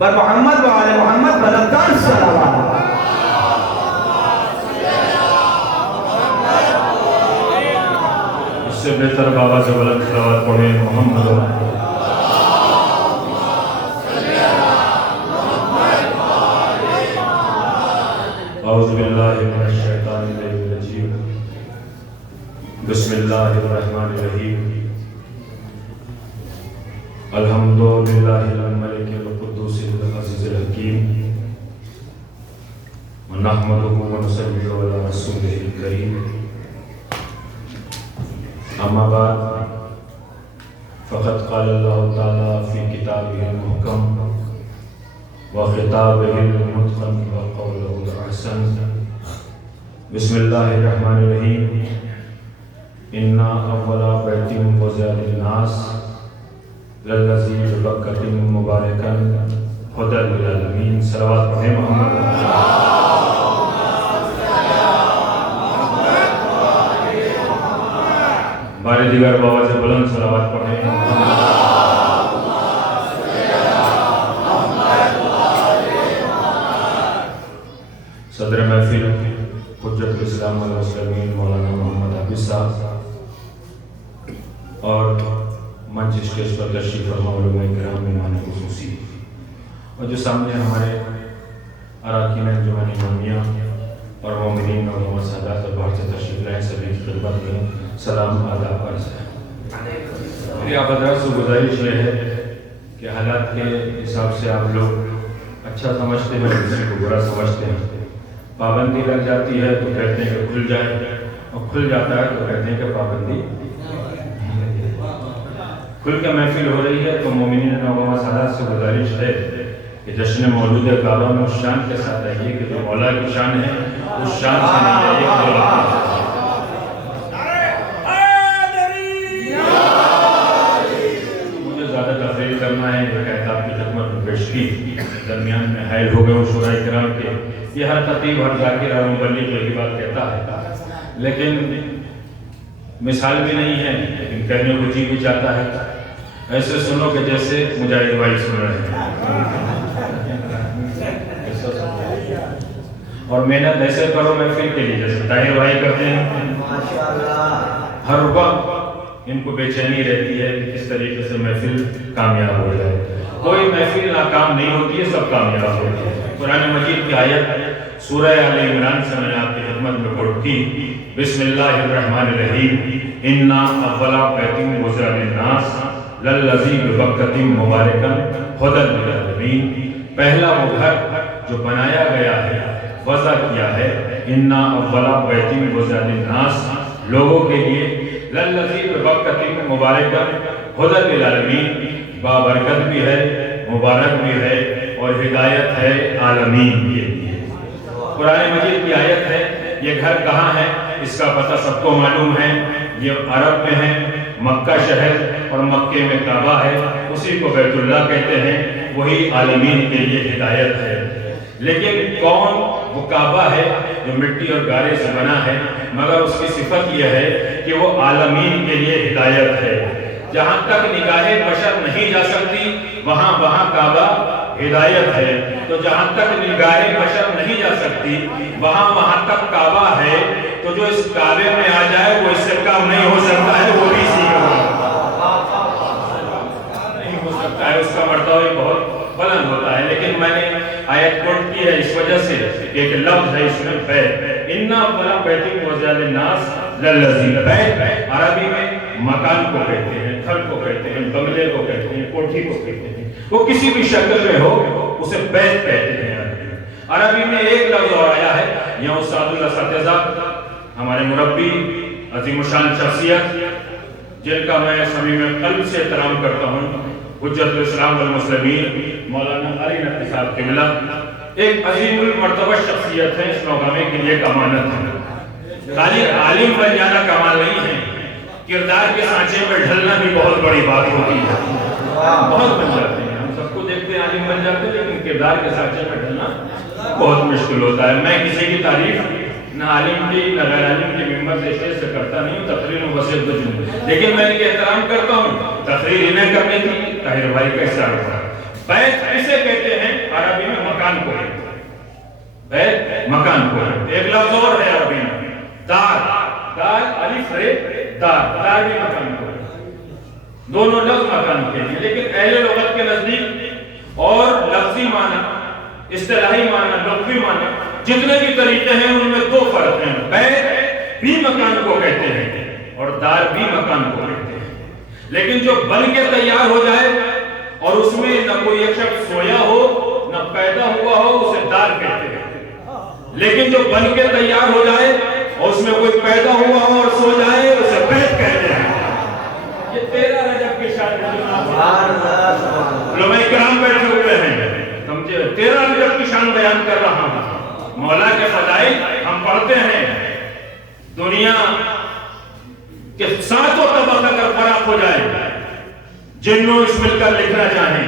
بر محمد و آل محمد بلندار صلوات. اس سے بہتر بابا سے بلند صلوات پڑھیں محمد و اعوذ باللہ من الشیطان الرجیم بسم اللہ الرحمن الرحیم الحمدللہ الملک القدوس العزیز الحکیم ونحمدہ ونصلی علی رسولہ الکریم. اما بعد فقد قال اللہ تعالی فی کتابہ المحکم وخطابہ المتقن وقولہ الاحسن. بسم اللہ الرحمن الرحیم انا اول بیت وضع للناس للذی ببکۃ مبارکا ھدی للعالمین. صلوات پڑھیں محمد. بارے دیگر بابا سے بلند صلوات پڑھیں. صدر محفل حجت الاسلام والمسلمین مولانا محمد حافظ صاحب اور منچ اسٹیج پر تشریف فرما علماء کرام مہمان خصوصی اور جو سامنے ہمارے اراکین انجمن امامیہ اور مومنین اور محمد سادات اور باہر سے تشریف لائے سبھی کی خدمت میں سلام آداب عرض ہے. میری آپ حضرات سے گزارش یہ ہے کہ حالات کے حساب سے آپ لوگ اچھا سمجھتے ہیں کسی کو برا سمجھتے ہیں. پابندی لگ جاتی ہے تو کہتے ہیں کہ کھل جائے اور کھل جاتا ہے تو کہتے ہیں کہ پابندی. کھل کے محفل ہو رہی ہے تو مومنین اور محمد سادات سے گزارش ہے کہ جشن مولود کعبہ میں اس شان کے ساتھ آئیے کہ جو مولا کی شان ہے اس شان سے نہیں آئیے کہ جو آپ کی. مجھے زیادہ تفریح کرنا ہے یہ کہتا آپ کی خدمت میں پیش کی درمیان میں حائل ہو گئے شورا کرام کے. یہ ہر خطیب ہر ذاکر اور مبلغ یہی بات کہتا ہے لیکن مثال بھی نہیں ہے لیکن کہنے کو جی بھی چاہتا ہے. ایسے سنو کہ جیسے مجاہد بھائی سن رہے ہیں اور محنت ایسے کرو محفل کے لیے جیسے طاہر بھائی کرتے ہیں. ہر وقت ان کو بے چینی رہتی ہے کہ کس طریقے سے محفل کامیاب ہو جائے. کوئی محفل ناکام نہیں ہوتی ہے سب کامیاب ہوتی ہے. قرآن مجید کی آیت سورہ آل عمران سے میں نے آپ کی خدمت میں کوٹ کی. بسم اللہ الرحمن الرحیم انا اول بیت وضع للناس للذی ببکۃ مبارکا ھدی للعالمین. پہلا وہ گھر جو بنایا گیا ہے وضع کیا ہے انا اول بیت وضع للناس لوگوں کے لیے للذی ببکۃ مبارکا ھدی للعالمین. بابرکت بھی ہے مبارک بھی ہے اور ہدایت ہے عالمین کے لیے. قرآن مجید کی آیت ہے. یہ گھر کہاں ہے اس کا پتہ سب کو معلوم ہے. یہ عرب میں ہے مکہ شہر اور مکے میں کعبہ ہے. اسی کو بیت اللہ کہتے ہیں. وہی عالمین کے لیے ہدایت ہے. لیکن کون وہ کعبہ ہے جو مٹی اور گارے سے بنا ہے مگر اس کی صفت یہ ہے کہ وہ عالمین کے لیے ہدایت ہے. جہاں تک نگاہ بشر نہیں جا سکتی وہاں کعبہ ہدایت ہے. تو جہاں تک نگاہ بشر نہیں جا سکتی وہاں تک کعبہ ہے. تو جو اس کعبے میں آ جائے وہ اس سے کام نہیں ہو سکتا ہے. وہ بھی نہیں ہو سکتا ہے. اس کا مرتبہ بہت بلند ہوتا ہے. لیکن میں نے آیت کوٹ کی ہے اس وجہ سے کہ ایک لفظ ہے اس میں بیت. انا اول بیت وضع للناس للذی. بیت عربی میں مکان کو کہتے ہیں, گھر کو کہتے ہیں, بنگلے کو کہتے ہیں, کوٹھی کو کہتے ہیں. وہ کسی بھی شکل میں ہو اسے بیت کہتے ہیں. عربی میں ایک لفظ اور آیا ہے. یہاں استاد اللہ ساتیزاد ہمارے مربی عظیم الشان شخصیت جن کا میں صمیم قلب سے احترام کرتا ہوں حجت الاسلام والمسلمین مولانا علی نقوی صاحب قبلہ ایک عظیم المرتبہ شخصیت ہے. اس نوگامے کے لیے امانت ہے. خالی عالم بن جانا کمال نہیں ہے, کردار کے سانچے میں ڈھلنا بھی بہت بڑی بات ہوتی ہے. بہت بن جاتے ہیں, ہم سب کو دیکھتے ہیں عالم بن جاتے ہیں لیکن کردار کے سانچے میں ڈھلنا بہت مشکل ہوتا ہے. میں کسی کی تعریف نہ عالم کی نہ غیر عالم کی ممبر سے اسٹیج سے کرتا نہیں ہوں. تقریر میں بس ایک دو جملے لیکن میں ان کے احترام کرتا ہوں. تقریر انہیں کرنی تھی. طاہر بھائی کا احسان تھا. بیت اسے کہتے ہیں مکان کو کہتے ہیں، بیت مکان کو کہتے ہیں۔ ایک لفظ اور ہے عربی میں، دار، دال الف رے دار، دار بھی مکان کو کہتے ہیں۔ دونوں لفظ مکان کے لیے، لیکن اہل لغت کے نزدیک اور لفظی معنی، اصطلاحی معنی، لغوی معنی جتنے بھی طریقے ہیں ان میں دو فرق ہیں۔ بیت بھی مکان کو کہتے ہیں اور دار بھی مکان کو کہتے ہیں، لیکن جو بن کے تیار ہو جائے اور اس میں نہ کوئی ایک شخص سویا ہو نہ پیدا ہوا ہو اسے دار کہتے ہیں، لیکن جو بن کے تیار ہو جائے اور اس میں کوئی پیدا ہوا ہو اور سو جائے اسے بیت کہتے ہیں۔ یہ 13 رجب کی شان ہے، علماء کرام بیٹھے ہوئے ہیں، سمجھے؟ 13 رجب کی شان بیان کر رہا ہوں۔ مولا کے فضائل ہم پڑھتے ہیں، دنیا کہ ساتوں طبق اگر فراق ہو جائے، جنوں اس مل کر لکھنا چاہیں،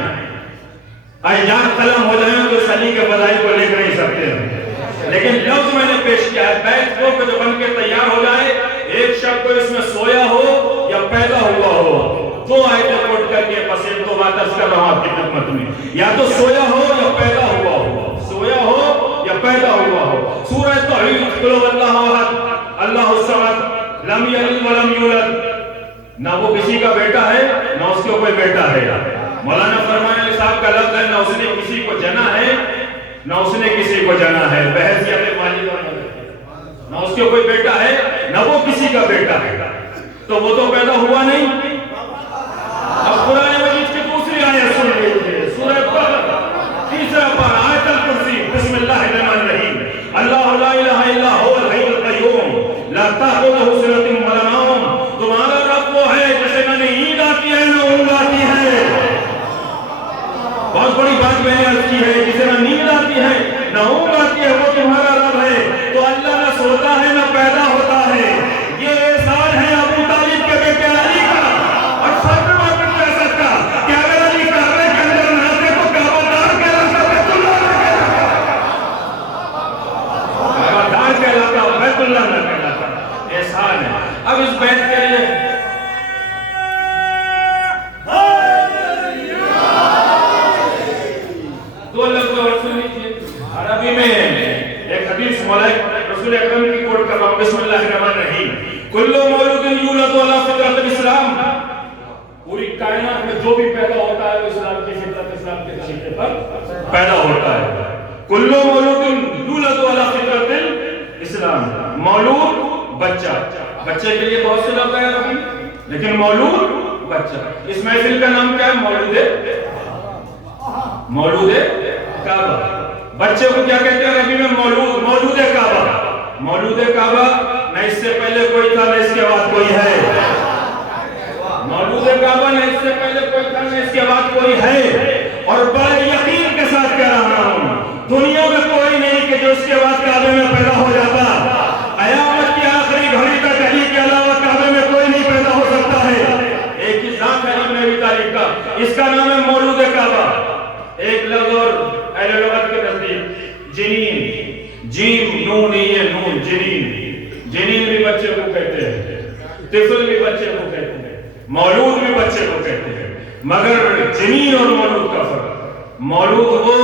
ایجاد قلم ہو جائیں تو سلی کے فضائل کو لکھ نہیں سکتے، لیکن لفظ میں نے پیش کیا ہے بیت کو کہ جو بن کے تیار ہو جائے، ایک شخص کو اس میں سویا ہو یا پیدا ہوا ہو۔ دو آیتیں کوٹ کر کے بس ایک دو بات عرض کر رہا ہوں آپ کی خدمت میں، یا تو سویا ہو یا پیدا ہوا ہو، سویا ہو یا پیدا ہوا ہو۔ سورہ توحید، قل هو اللہ احد اللہ الصمد لم یلد ولم یولد، نہ وہ کسی کا بیٹا ہے نہ اس کو کوئی بیٹا ہے۔ مولانا فرمایا علی صاحب کا لفظ ہے، نہ اس نے کسی کو جنا ہے نہ اس نے کسی کو جنا ہے، بحیثیت والد و ولد، نہ اس کے کوئی بیٹا ہے نہ وہ کسی کا بیٹا ہے، تو وہ تو پیدا ہوا نہیں۔ اب قرآن مجید کی دوسری آیت سن لیجیے، سورہ بقرہ 3 پارہ، آیت الکرسی، بسم اللہ الرحمن الرحیم، اللہ لا الہ الا هو الحی القیوم لا تأخذہ سنۃ ولا نوم۔ تمہارا رب وہ ہے جسے نہ نیند آتی ہے نہ اونگ آتی ہے۔ بہت بڑی بات میں نے عرض کی ہے، جسے نہ نیند آتی ہے نہ اونگ آتی ہے وہ تمہارا رب ہے۔ تو اللہ نہ سوتا ہے نہ پیدا ہوتا ہے۔ یہ احسان ہے ابو طالب کے بیٹے علی کا، اور سب بن کہہ سکتا کہ اگر علی کعبے کے اندر نہاتے تو کعبہ دار کہلاتا، بیت اللہ نہ کہلاتا، کعبہ دار کہلاتا، بیت اللہ نہ کہلاتا۔ احسان ہے۔ اب اس بیت کے لیے دو لفظ اور سن لیجیے۔ عربی میں ایک حدیث مولا رسول اکرم کی کوٹ کر رہا ہوں، بسم اللہ الرحمن الرحیم، کل مولود یولد علی فطرت الاسلام۔ پوری کائنات میں جو بھی پیدا ہوتا ہے وہ اسلام کی فطرت، اسلام کے طریقے پر پیدا ہوتا ہے۔ کل مولود یولد علی فطرت الاسلام، مولود بچہ، بچے کے لیے بہت سے لفظ ہیں عربی، لیکن مولود بچہ۔ اس محفل کا نام کیا ہے؟ مولود کعبہ۔ بچے کو کیا کہتے ہیں عربی میں؟ مولود، مولود کعبہ۔ مولود کعبہ نہ اس سے پہلے کوئی تھا نہ اس کے بعد کوئی ہے۔ مولود کعبہ نہ اس سے پہلے کوئی تھا نہ اس کے بعد کوئی ہے، اور بڑے یقین کے ساتھ کہہ رہا ہوں دنیا میں کوئی نہیں کہ جو اس کے بعد کعبے میں پیدا ہو جاتا۔ قیامت کی آخری گھڑی تک علی کے علاوہ کعبے میں کوئی نہیں پیدا ہو سکتا ہے۔ ایک ہی ذات ہے ابن ابی طالب کا، اس کا نام ہے مولود کعبہ۔ ایک لفظ اور اہل لغت کے نزدیک، جنین، جیم نون یہ نون، جنین، جنین بھی بچے کو کہتے ہیں، طفل بھی بچے کو کہتے ہیں، مولود بھی بچے کو کہتے ہیں، مگر جنین اور مولود کا فرق، مولود وہ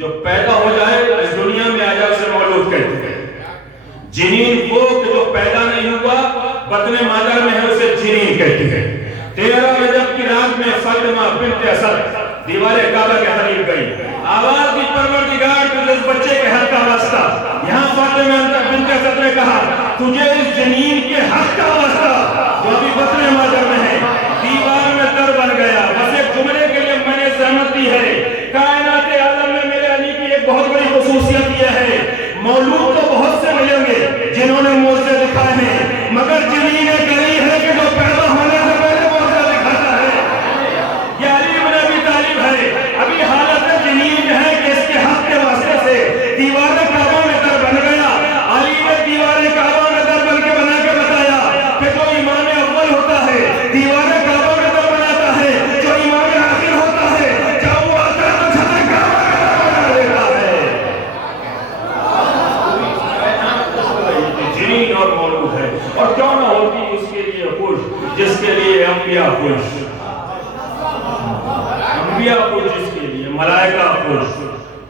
جو پیدا ہو جائے اس دنیا میں آ جائے اسے مولود کہتے ہیں، جنین وہ کہ جو پیدا نہیں ہوا بطن مادر میں ہے اسے جنین کہتے ہیں۔ 13 رجب کی رات میں فاطمہ بنت اسد دیوار کعبہ کے قریب گئی، آواز دی پروردگار تجھے اس بچے کے حق کا واسطہ۔ یہاں فاطمہ بنت اسد نے کہا تجھے اس جنین کے حق کا واسطہ جو ابھی بطن مادر میں ہے۔ دیوار میں در بن گیا۔ بس ایک جملے کے لیے میں نے زحمت دی ہے، کائنات عالم میں میرے علی کی ایک بہت بڑی خصوصیت یہ ہے، مولود تو بہت سے ملیں گے جنہوں نے معجزے دکھائے ہیں، مگر جنین ایک علی ہے کہ جو پیدا ہونے سے پہلے معجزہ دکھاتا ہے۔ یہ علی بن ابی طالب ہے۔ ابھی حالت جنین ہے کہ اس کے حق کے واسطے سے دیوار کعبہ میں در بن گیا۔ علی نے دیوار کعبہ میں در بن کے بنا کے بتایا کہ جو امام اول ہوتا ہے دیوار کعبہ میں در بناتا ہے، جو امام آخر ہوتا ہے جب وہ آتا ہے تو چھتر کعبہ میں در بنا دیتا ہے۔ جنین اور مولود ہے، اور کیوں نہ ہوتی اس کے لیے خوش جس کے لیے انبیاء خوش، انبیاء خوش جس کے لیے، ملائکہ خوش،